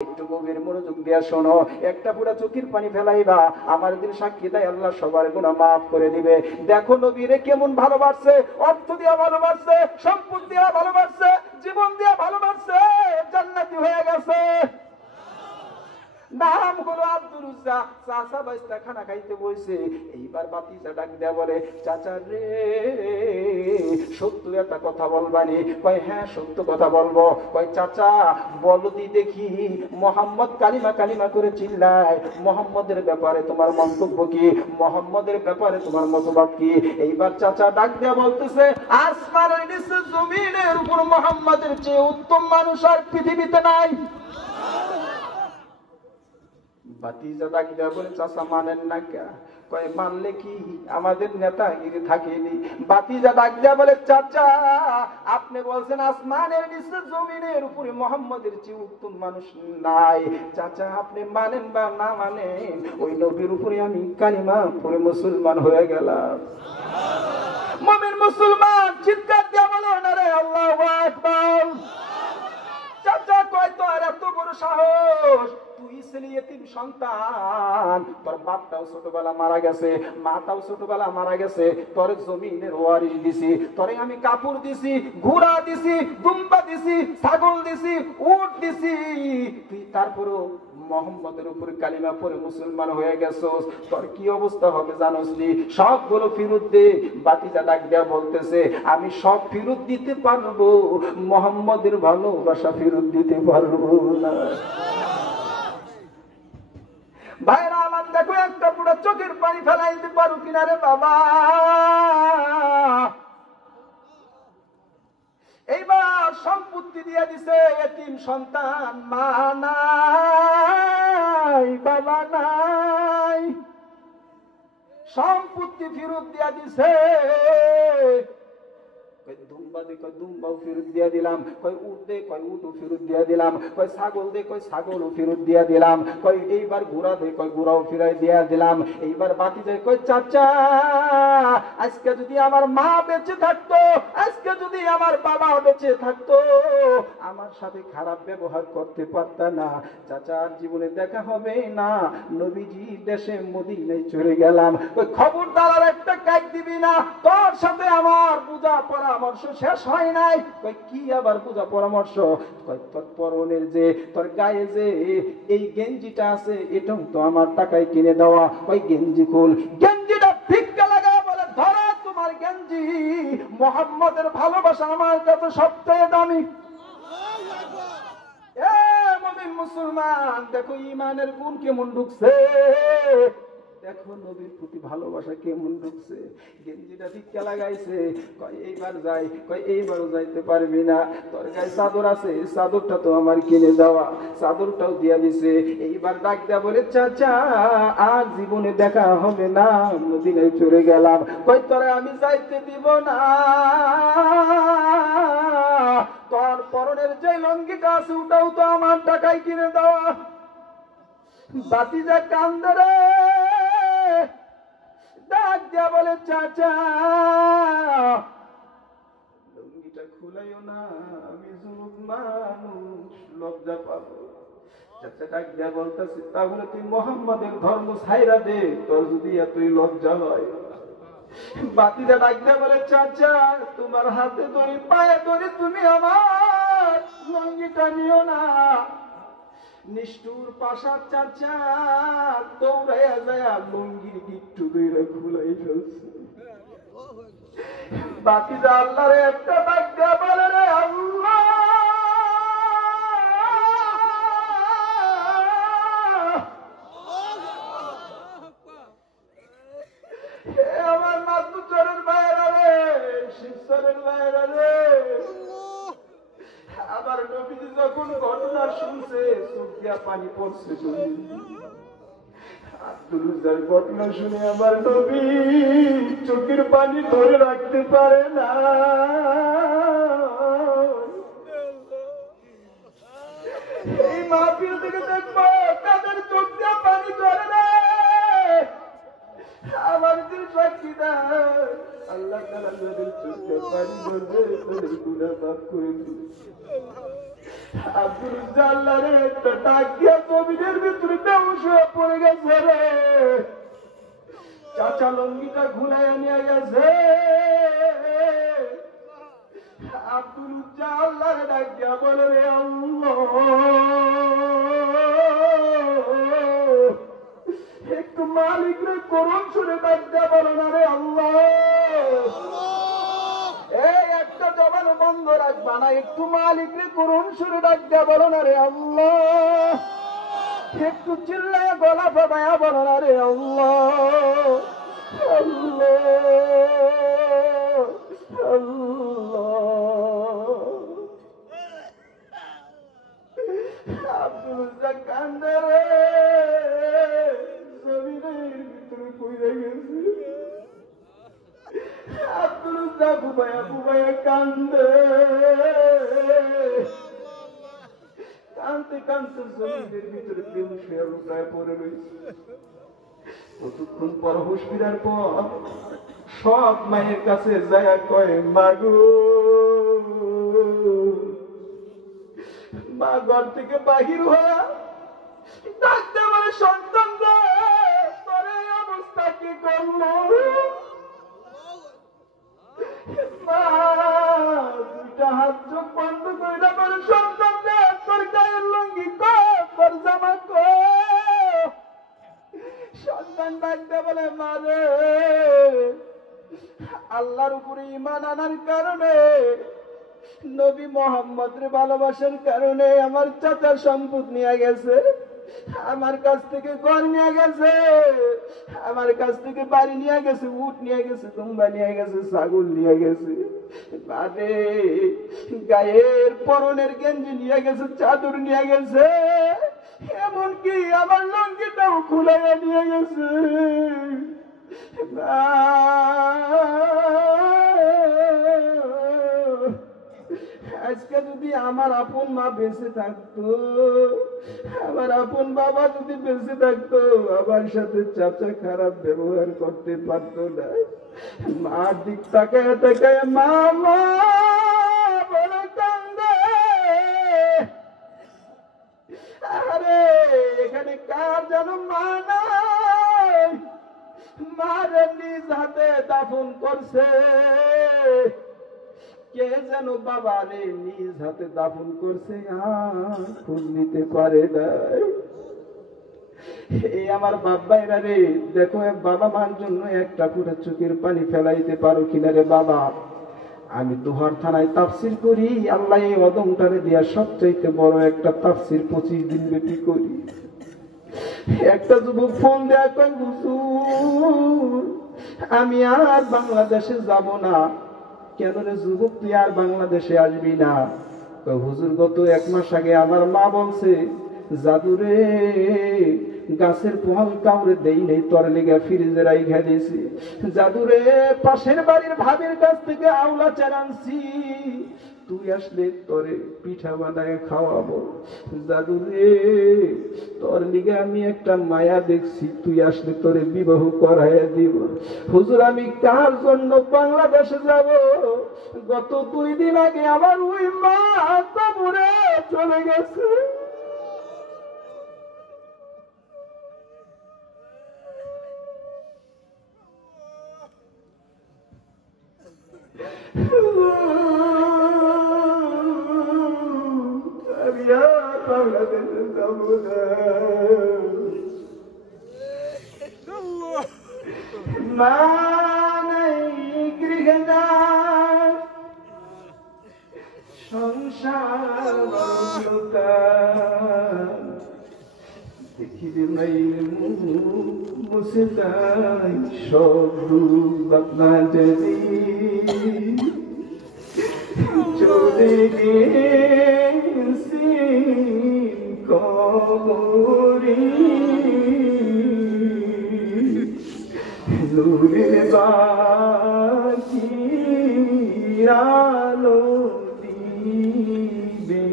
একটু গভীর মনোযোগ দিয়ে শোনো, একটা পুরা চোখের পানি ফেলাইবা, আমার দিন সাক্ষী দেয় আল্লাহ সবার গুনাহ মাফ করে দিবে। দেখো নবীরে কেমন ভালোবাসছে, অর্থ দিয়া ভালোবাসছে, সম্পদ দিয়া ভালোবাসছে, জীবন দিয়া ভালোবাসছে, জান্নাতি হয়ে গেছে। নাম হলো আব্দুল উজ্জা। চাচা বাইস্তা খানা খাইতে বসে, এইবার বাতিজা ডাক দেয়া বলে, চাচা রে সত্য একটা কথা বলবানি? কয় হ্যাঁ সত্য কথা বলবো। কয় চাচা বলো দি দেখি, মোহাম্মদ কালিমা কালিমা করে চিল্লায়, মোহাম্মদের ব্যাপারে তোমার মন্তব্য কি, মোহাম্মদের ব্যাপারে তোমার মতবাদ কি? এইবার চাচা ডাক দেয়া বলতেছে, আসমানের নিচে জমিনের উপর মোহাম্মদের চেয়ে উত্তম মানুষ আর পৃথিবীতে নাই। বাতিজা ডাক দেয়া বলে, চাচা মানেন না কে? কয় মানলে কি আমাদের নেতাগিরি থাকেনি? বাতিজা ডাক দেয়া বলে, চাচা আপনি বলছেন আসমানের নিচে জমিনের উপরে মোহাম্মদের চেয়ে উত্তম মানুষ নাই। চাচা আপনি মানেন বা না মানেন, ওই নবীর উপরে আমি কালিমা পড়ে মুসলমান হয়ে গেলাম। মুমিন মুসলমান চিৎকার দিয়া বলো না রে আল্লাহু আকবার। চাচা কয় তোর এত বড় সাহস, তুই ছেলে এতিম সন্তান, তোর বাপটাও ছোটবেলা মারা গেছে, মাটাও ছোটবেলা মারা গেছে, তোর জমিনের ওয়ারিশ দিছি, তোরে আমি কাপড় দিছি, ঘোড়া দিছি, দুম্বা দিছি, ছাগল দিছি, উট দিছি, তুই তারপরও মোহাম্মদের উপরে কালিমা পড়ে মুসলমান হয়ে গেছস, তোর কি অবস্থা হবে জানোস নি? সবগুলো ফেরত দে। বাতিজা ডাক দেয়া বলতেছে, আমি সব ফেরত দিতে পারবো, মোহাম্মদের ভালোবাসা ফেরত দিতে পারবো না। ভাইরা আমার দেখো, একটা পুরো চোখের পানি ফেলাইতে পারো কিনা রে বাবা? এইবার সম্পত্তি দিয়ে দিছে, এতিম সন্তান, মা নাই বাবা নাই, সম্পত্তি ফেরত দিয়া দিছে। দুম্বা দে, কয় দুম্বাও ফেরত দিয়া দিলাম, কয় উট দে, কয় উটও ফেরত দিয়া দিলাম, কয় ছাগল দে, কয় ছাগলও ফেরত দিয়া দিলাম, কয় এইবার ঘোড়া দে, কয় ঘোড়াও ফিরাই দিয়া দিলাম। এইবার বাতি যায়, কয় চাচা আজকে যদি আমার মা বেঁচে থাকতো, আজকে যদি আমার বাবা বেঁচে থাকতো, আমার সাথে খারাপ ব্যবহার করতে পারত না। চাচা আর জীবনে দেখা হবে না, নবীজি দেশে মদিনায় চলে গেলাম। কই খবরদার আর একটা কাজ দিবি না, তোর সাথে আমার পূজা পরামর্শ শেষ হয় নাই। কই কি আবার পূজা পরামর্শ? কই তোর পরনের যে, তোর গায়ে যে এই গেঞ্জিটা আছে, এটাও তো আমার টাকায় কিনে দেওয়া। কই গেঞ্জি খুল, গেঞ্জিটা ভিক্ষা লাগায় বলে, ধরো তোমার গেঞ্জি, মুহাম্মদের ভালোবাসা আমার কাছে সবচেয়ে দামি। এ মুমিন মুসলমান, দেখো ইমানের গুণ কেমন ঢুকছে, দেখো নবীর প্রতি ভালোবাসা কেমন ঢুকছে। গেঞ্জিটা ভিক্ষা লাগাইছে, কয় এইবার যাই, কয় এইবারও যাইতে পারবি না, তোর গায়ে চাদর আছে, চাদরটা তো আমার কিনে দেওয়া, চাদরটাও দিয়া দিছে। এইবার ডাক দেয়া বলে, চাচা আর জীবনে দেখা হবে না, মদিনায় চলে গেলাম। কয় তোরে আমি যাইতে দিব না, তোর পরনের যে লঙ্গিটা আছে ওটাও তো আমার টাকায় কিনে দেওয়া। বাতিজা কান্দে রে, ডাক দিয়া বলে, চাচা লুঙ্গিটা খুলাইও না, আমি যুবক মানুষ, লজ্জা পাবো। চাচা ডাক দিয়া বলতেছে, তাহলে তুই মুহাম্মাদের ধর্ম ছাইরা দে, তোর যদি এতই লজ্জা হয়। বাতিজা ডাক দিয়া বলে, চাচা তোমার হাতে ধরি, পায়ে ধরি, তুমি আমার লুঙ্গিটা নিও না। নিষ্ঠুর পাশার চাচা দৌড়াইয়া যায় লুঙ্গির গিট্টু দইরা খুলাই ফেলছে। বাতিজা আল্লাহরে একটা ডাক দেয়া বলে, রে আল্লাহ আমার মাতুচরের ভাইরা রে, শিবচরের ভাইরা রে, আবার নবীজি যখন ঘটনা শুনছে চোখ দিয়া পানি পড়ছে। আব্দুল উজ্জার ঘটনা শুনে আমার নবী চোখের পানি ধরে রাখতে পারে না। এই মাহফিল থেকে দেখবো তাদের চোখ দিয়া পানি ধরে না, আমার দিল সাক্ষী দেয় আল্লাহ তাআলা যাদের চোখ দিয়া পানি ধরবে তাদের গুনাহ মাফ করে দিবে। আব্দুল জাল্লারে একটা ডাক দিয়া জমিনের ভিতরে বেহুশ হয়ে পড়ে গেছে রে। চাচা লঙ্গিটা ঘুরাইয়া নিয়ে গেছে। আব্দুল জাল্লারে ডাক দিয়া বলে রে আল্লাহ, একটু মালিক রে করুণ সুরে ডাক দিয়া বলো না রে আল্লাহ। এই একটা জবান বন্ধ রাখবা না, একটু মালিক রে করুণ সুরে ডাক দিয়া বলো না রে আল্লাহ। একটু চিল্লায় গলা ফাটায়া বলো না রে আল্লাহ। আল্লাহ আল্লাহ। আব্দুল কান্দে রে, জমিনের ভিতরে পড়ে গেছে। আব্দুল বুবাইয়া বুবাইয়া কান্দে, কানতে কানতে জমিনের ভিতরে বেহুশ হয়ে লুকায় পড়ে রয়েছে। কতক্ষণ পর হুঁশ ফিরার পর সব মায়ের কাছে যায় কয়, মাগো। মা ঘর থেকে বাহির হওয়া ডাকতে বলে, সন্তান তোর এই অবস্থা কি করলো? মা দুইটা হাত চোখ বন্ধ করে বলে, সন্তান তোর গায়ের লুঙ্গি তোর জামা কো। সন্তান ডাকতে বলে, মা রে, আল্লাহর উপরে ঈমান আনার কারণে, নবী মুহাম্মদের ভালোবাসার কারণে আমার চাচার সম্পদ নিয়ে গেছে, আমার কাছ থেকে ঘর নিয়ে গেছে, আমার কাছ থেকে বাড়ি নিয়ে গেছে, উট নিয়ে গেছে, দুম্বা নিয়ে গেছে, ছাগল নিয়ে গেছে, বাদে গায়ের পরনের গেঞ্জি নিয়ে গেছে, চাদর নিয়ে গেছে, এমনকি আমার লঙ্গিটাও খুলাইয়া নিয়ে গেছে। আজকে যদি আমার আপন মা বেঁচে থাকতো, আমার আপন বাবা যদি বেঁচে থাকতো, আমার সাথে চাচা খারাপ ব্যবহার করতে পারতো না। মার দিক তাকায় তাকায় মা মা বলে কান্দে। আরে এখানে কার যেন মা নাই, মার নিজ হাতে দাফন করছে, কে যেন বাবা রে নিজ হাতে দাফন করছে, খোঁজ নিতে পারে নাই। এই আমার বাবাইরা রে, দেখো বাবা মার জন্য একটা ফুটা চোখের পানি ফেলাইতে পারো কিনা রে বাবা? আমি দোহার থানায় তাফসির করি, আল্লাহ এই অদমটারে দিয়া সবচাইতে বড় একটা তাফসির 25 দিন ব্যাপী করি। একটা যুবক ফোন দেয়া কয়, হুজুর আমি আর বাংলাদেশে যাব না। কেন রে যুবক, তুই আর বাংলাদেশে আসবি না? হুজুর গত 1 মাস আগে আমার মা বলছে, জাদুরে গাছের ফল কাউরে দেই নেই, তোর লেগে ফ্রিজে রাইখা দিয়েছি। জাদুরে পাশের বাড়ির ভাবির কাছ থেকে আউলা চাল আনছি, তুই আসলে তোরে পিঠা বানায় খাওয়াবো। জাদুরে তোর লিগে আমি একটা মায়া দেখছি, তুই আসলে তোরে বিবাহ করাইয়া দিব। হুজুর আমি কার জন্য বাংলাদেশে যাব? গত 2 দিন আগে আমার ওই মা কবরে চলে গেছে। বাংলাদেশে যাব না, মা নাই গৃহে না, সংসার দেখিবে নাই মুছে যায় সব বাপনা যদি চলে গেছি কবরে। নূরের বাতি আলো দিবে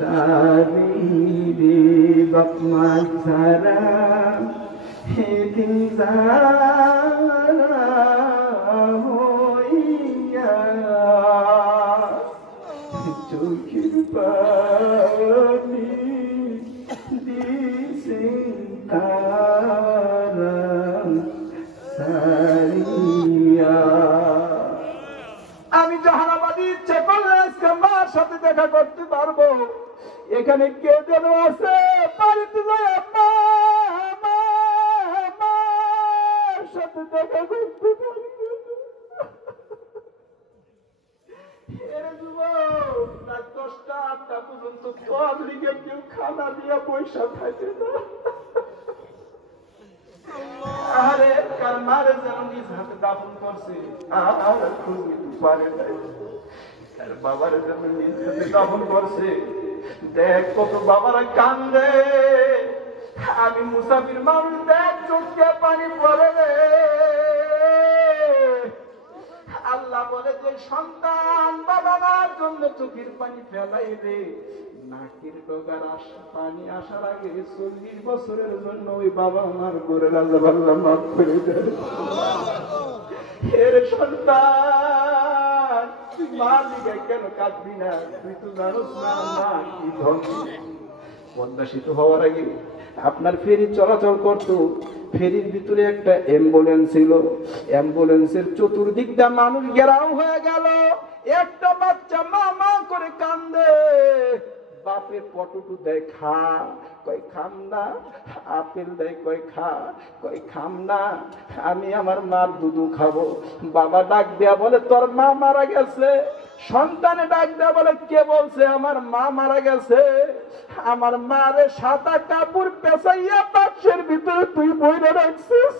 তারিরে বাপমা ছাড়া সেদিন যারা হইয়া চোখের পানি দিছে তারা সারিয়া। আমি জাহানাবাদী ইচ্ছে করলে আজকে মার সাথে দেখা করতে পারবো। এখানে কে যেন আছে বাড়িতে যায় মার সাথে দেখা করতে পারবো। রাত 10টা 8টা পর্যন্ত পাবলিকে কেউ খানা দিয়ে পয়সা থাকে না। আরে কার মারে যেন নিজ হাতে দাফন করছে আর খোঁজ নিতে পারে নাই। আর বাবারে যেন নিজ হাতে দাফন করছে। দেখ কত বাবারা কান্দে। আমি মুসাফির মানুষ, দেখ চোখে পানি পড়ে রে। আল্লাহ বলে যে সন্তান বাবা মার জন্য চোখের পানি ফেলাই রে, নাকের ডগার পানি আসার আগে 40 বছরের জন্য ওই বাবা মার করে আল্লাহ মাফ করে দেয়। এর সন্তান তুই মার দিকে কেন কাঁদবি না? তুই তো জানোস না মা কি ধ্বংস। পদ্মা সেতু হওয়ার আগে আপনার ফেরি চলাচল করত। ফেরির ভিতরে একটা অ্যাম্বুলেন্স ছিল। অ্যাম্বুলেন্সের চতুর্দিক দিয়ে মানুষ ঘেরাও হয়ে গেল। একটা বাচ্চা মা মা করে কান্দে। বাপের পটুটু দেয় খা, কই খাম না। আপেল দেয়, কই খা, কই খাম না। আমি আমার মার দুধু খাবো। বাবা ডাক দেয়া বলে তোর মা মারা গেছে। সন্তানে ডাক দেয়া বলে কে বলছে আমার মা মারা গেছে? আমার মারে সাদা কাপড় পেঁচাইয়া বাক্সের ভিতরে তুই বইরে রাখছিস।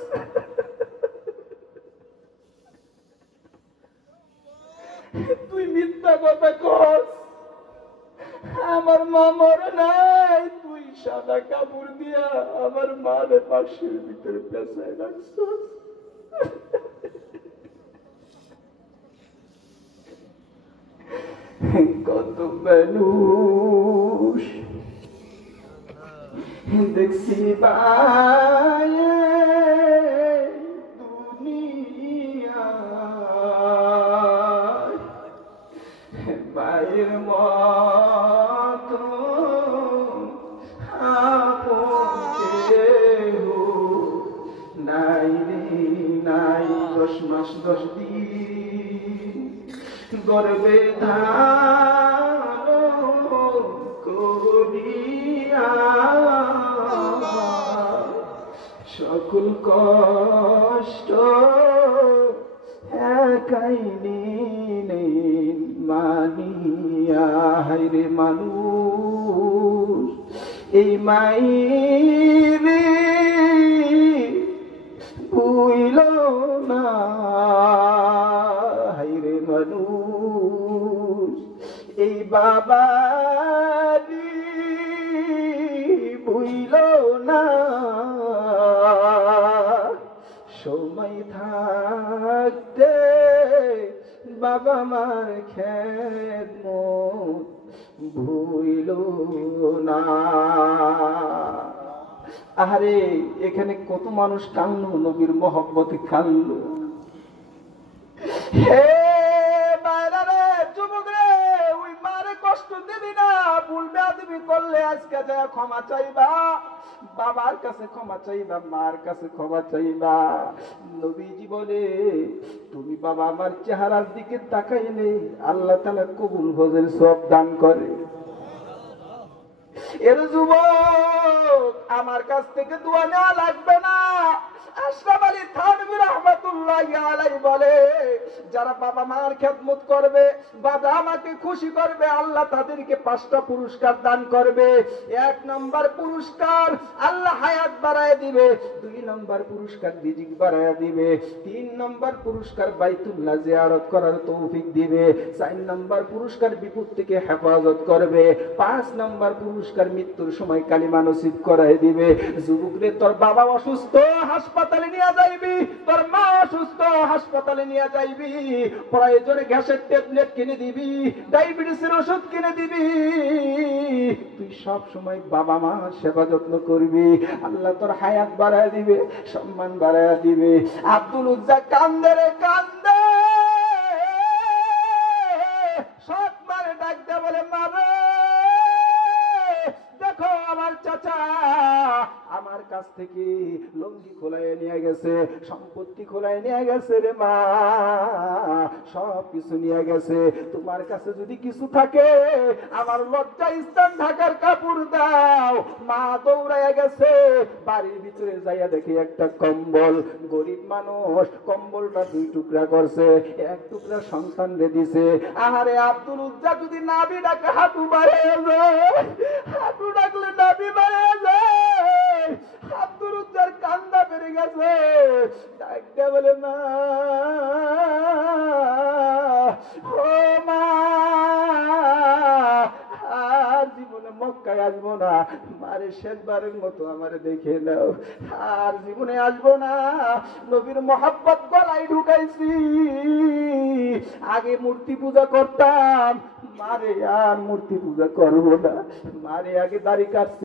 তুই মিথ্যা কথা কস। আমার মা মরে নাই, তুই সাদা কাপড় দিয়া আমার মারে বাক্সের ভিতরে পেঁচাই রাখছিস। কত মানুষ দেখছি বায়ে দুনিয়ায়, মায়ের মতো আপন কেহ নাই রে নাই। 10 মাস 10 দিন গর্বে ধারণ করিয়া সকল কষ্ট একাই নিলেন মানিয়া। হায়রে মানুষ এই মাইরে ভুইল না। হায়রে মানুষ এই বাবারি ভুইল না। সময় থাকতে বাবা মার খেদমত ভুইল না। আরে এখানে কত মানুষ কান্নু, নবীর মহব্বতে কান্নু। হে মায়েরা রে, যুবক রে, ওই মারে কষ্ট দিবি না। ভুল বেয়াদবি করলে আজকে যা ক্ষমা চাইবা, বাবার কাছে ক্ষমা চাইবা, মার কাছে ক্ষমা চাইবা। নবীজি বলে তুমি বাবা আমার চেহারার দিকে তাকাইলে আল্লাহ তাআলা কবুল হজের সওয়াব দান করে। এর যুবক আমার কাছ থেকে দোয়া নেওয়া লাগবে না। আশরাফ আলী থানভী রাহমাতুল্লাহি আলাইহি বলে যারা বাবা মার খেদমত করবে, বাবা আমাকে খুশি করবে, আল্লাহ তাদেরকে 5টা পুরস্কার দান করবে। 1 নম্বর পুরস্কার আল্লাহ হায়াত বাড়ায় দিবে। 2 নম্বর পুরস্কার রিজিক বাড়ায় দিবে। 3 নম্বর পুরস্কার বাইতুল্লাহ জিয়ারত করার তৌফিক দিবে। 4 নম্বর পুরস্কার বিপদ থেকে হেফাজত করবে। 5 নম্বর পুরস্কার মৃত্যুর সময় কালিমা নসিব করায় দিবে। যুবকরে তোর বাবা অসুস্থ, হাসপাতালে নিয়ে যাইবি। তোর মা অসুস্থ, হাসপাতালে নিয়ে যাইবি। প্রয়োজনে গ্যাসের ট্যাবলেট কিনে দিবি, ডায়াবেটিসের ওষুধ কিনে দিবি। তুই সব সময় বাবা মা সেবা যত্ন করবি, আল্লাহ তোর হায়াত বাড়ায় দিবে, সম্মান বাড়ায় দিবে। আব্দুল উজ্জা কান্দে রে কান্দে। সৎ মারে ডাক দে বলে মা রে চাচা আমার কাছ থেকে লুঙ্গি খোলায় নিয়ে গেছে, সম্পত্তি খোলায় নিয়ে গেছে রে মা, সব কিছু নিয়ে গেছে। তোমার কাছে যদি কিছু থাকে আমার লজ্জা স্থান ঢাকার কাপড় দাও। মা দৌড়াইয়া গেছে, বাড়ির ভিতরে যাইয়া দেখি একটা কম্বল, গরিব মানুষ কম্বলটা 2 টুকরা করছে, 1 টুকরা সন্তান রে দিছে। আহারে আব্দুল উজ্জা যদি নাবি ডাকে হাঁটু বাড়ে যায়, হাঁটু ডাকলে নাবি বাড়ে যায়। আব্দুল উজ্জার কান্দা বেড়ে গেছে, ডাকতে বলে মা, ও মা, আর জীবনে মক্কায় আসবো না, মারে শেষবারের মতো আমারে দেখে নাও, আর জীবনে আসবো না। নবীর মহব্বত গলায় ঢুকাইছি, আগে মূর্তি পূজা করতাম, মারে আর মূর্তি পূজা করবো না, মারে আগে দাড়ি কাটছি।